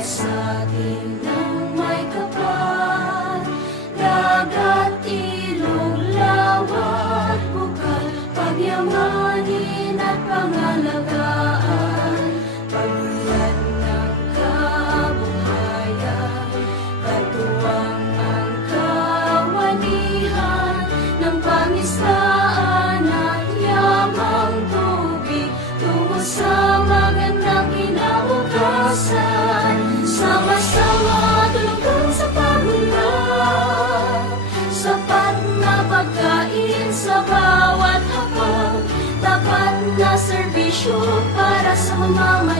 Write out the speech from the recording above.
sa atin ng may kapal, dagat, ilog, lawa at bukal, pagyamanin at pangalagaan, pagmulan ng kabuhayan, katuwang ang kawanihan ng pangisdaan at yamang tubig tungo sa magandang kinabukasan. Sama-sama tulungan sa pagunlad, sapat na pagkain sa bawat hapag, tapat na serbisyo para sa mamamayan.